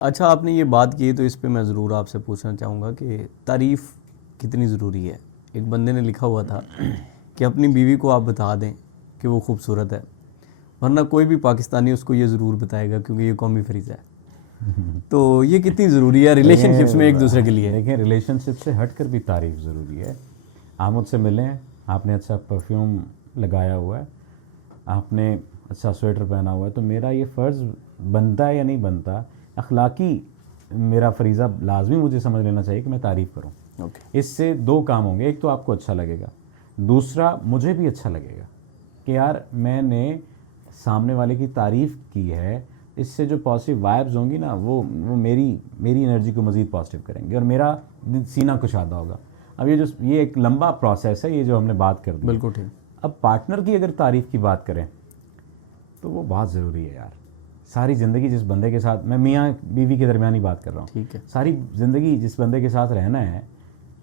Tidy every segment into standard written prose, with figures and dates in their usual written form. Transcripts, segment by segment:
अच्छा, आपने ये बात की तो इस पे मैं ज़रूर आपसे पूछना चाहूँगा कि तारीफ़ कितनी ज़रूरी है। एक बंदे ने लिखा हुआ था कि अपनी बीवी को आप बता दें कि वो खूबसूरत है, वरना कोई भी पाकिस्तानी उसको ये ज़रूर बताएगा क्योंकि ये कौमी फ्रीज़ है। तो ये कितनी ज़रूरी है रिलेशनशिप्स में एक दूसरे के लिए? देखिए, रिलेशनशिप से हटकर भी तारीफ़ ज़रूरी है। आप मुझसे मिलें, आपने अच्छा परफ्यूम लगाया हुआ है, आपने अच्छा स्वेटर पहना हुआ है, तो मेरा ये फ़र्ज़ बनता है या नहीं बनता, अखलाकी मेरा फरीज़ा लाजमी मुझे समझ लेना चाहिए कि मैं तारीफ़ करूं। ओके। इससे दो काम होंगे, एक तो आपको अच्छा लगेगा, दूसरा मुझे भी अच्छा लगेगा कि यार मैंने सामने वाले की तारीफ़ की है। इससे जो पॉजिटिव वाइब्स होंगी ना, वो मेरी एनर्जी को मज़ीद पॉजिटिव करेंगे और मेरा सीना कुशादा होगा। अब ये एक लंबा प्रोसेस है, ये जो हमने बात कर दी है। बिल्कुल ठीक। अब पार्टनर की अगर तारीफ़ की बात करें तो वो बहुत ज़रूरी है यार। सारी ज़िंदगी जिस बंदे के साथ, मैं मियाँ बीवी के दरमियान ही बात कर रहा हूँ, ठीक है। सारी ज़िंदगी जिस बंदे के साथ रहना है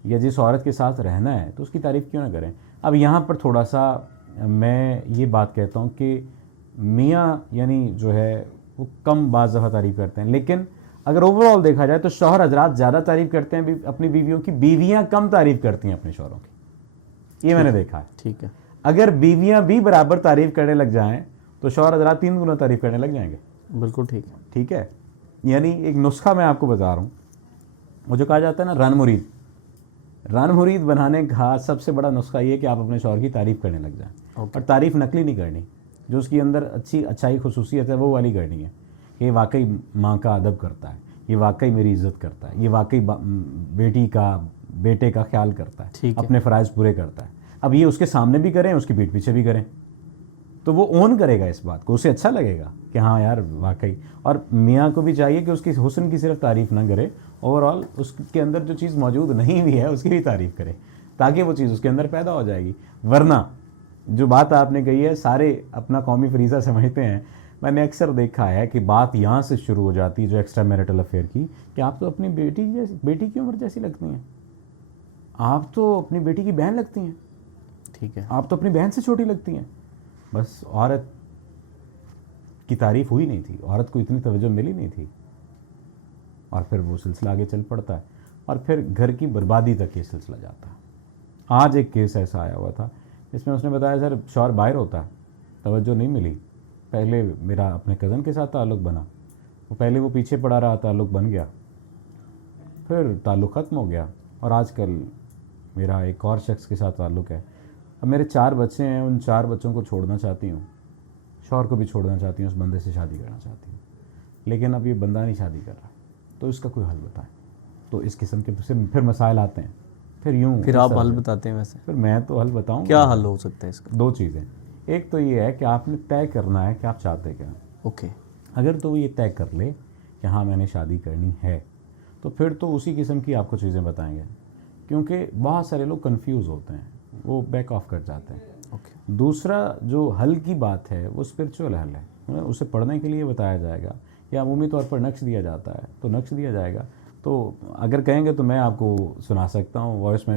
या जिस औरत के साथ रहना है तो उसकी तारीफ़ क्यों ना करें। अब यहाँ पर थोड़ा सा मैं ये बात कहता हूँ कि मियाँ यानी जो है वो कम बाज़ दफ़ा तारीफ़ करते हैं, लेकिन अगर ओवरऑल देखा जाए तो शौहर हजरात ज़्यादा तारीफ़ करते हैं अपनी बीवियों की, बीवियाँ कम तारीफ़ करती हैं अपने शौहरों की। ये मैंने देखा है। ठीक है। अगर बीवियाँ भी बराबर तारीफ़ करने लग जाएं तो शौहर हजरात 3 गुना तारीफ़ करने लग जाएंगे। बिल्कुल ठीक है। ठीक है, यानी एक नुस्खा मैं आपको बता रहा हूँ। वो जो कहा जाता है ना, रन मुरीद बनाने का सबसे बड़ा नुस्खा ये है कि आप अपने शौहर की तारीफ़ करने लग जाएं। और तारीफ़ नकली नहीं करनी, जो उसकी अंदर अच्छाई खुसूसियत है वो वाली करनी है। ये वाकई माँ का अदब करता है, ये वाकई मेरी इज़्ज़त करता है, ये वाकई बेटे का ख्याल करता है, अपने फ़राइज़ पूरे करता है। अब ये उसके सामने भी करें, उसकी पीठ पीछे भी करें, तो वो ओन करेगा इस बात को, उसे अच्छा लगेगा कि हाँ यार वाकई। और मियाँ को भी चाहिए कि उसकी हुस्न की सिर्फ तारीफ़ ना करे, ओवरऑल उसके अंदर जो चीज़ मौजूद नहीं भी है उसकी भी तारीफ़ करे, ताकि वो चीज़ उसके अंदर पैदा हो जाएगी। वरना जो बात आपने कही है, सारे अपना कौमी फरीज़ा समझते हैं। मैंने अक्सर देखा है कि बात यहाँ से शुरू हो जाती है, जो एक्स्ट्रा मैरिटल अफेयर की, कि आप तो अपनी बेटी की उम्र जैसी लगती हैं, आप तो अपनी बेटी की बहन लगती हैं, ठीक है, आप तो अपनी बहन से छोटी लगती हैं। बस औरत की तारीफ़ हुई नहीं थी, औरत को इतनी तवज्जो मिली नहीं थी, और फिर वो सिलसिला आगे चल पड़ता है और फिर घर की बर्बादी तक ये सिलसिला जाता है। आज एक केस ऐसा आया हुआ था जिसमें उसने बताया सर शौहर बाहर होता है, तवज्जो नहीं मिली। पहले मेरा अपने कज़न के साथ ताल्लुक़ बना, पहले वो पीछे पड़ा रहा, ताल्लुक़ बन गया, फिर ताल्लुक़ ख़त्म हो गया, और आजकल मेरा एक और शख्स के साथ ताल्लुक़ है। अब मेरे 4 बच्चे हैं, उन 4 बच्चों को छोड़ना चाहती हूँ, शौहर को भी छोड़ना चाहती हूँ, उस बंदे से शादी करना चाहती हूँ, लेकिन अब ये बंदा नहीं शादी कर रहा, तो इसका कोई हल बताएं। तो इस किस्म के फिर मसाइल आते हैं, फिर आप हल बताते हैं वैसे? फिर मैं तो हल बताऊँ। क्या हल हो सकता है इसका? 2 चीज़ें। एक तो ये है कि आपने तय करना है कि आप चाहते क्या। ओके। अगर तो ये तय कर ले कि हाँ मैंने शादी करनी है, तो फिर तो उसी किस्म की आपको चीज़ें बताएंगे, क्योंकि बहुत सारे लोग कंफ्यूज होते हैं, वो बैक ऑफ कर जाते हैं। ओके। दूसरा जो हल की बात है वो स्पिरिचुअल हल है, उसे पढ़ने के लिए बताया जाएगा या अमूमी तौर पर नक्श दिया जाता है तो नक्श दिया जाएगा। तो अगर कहेंगे तो मैं आपको सुना सकता हूँ वॉइस में।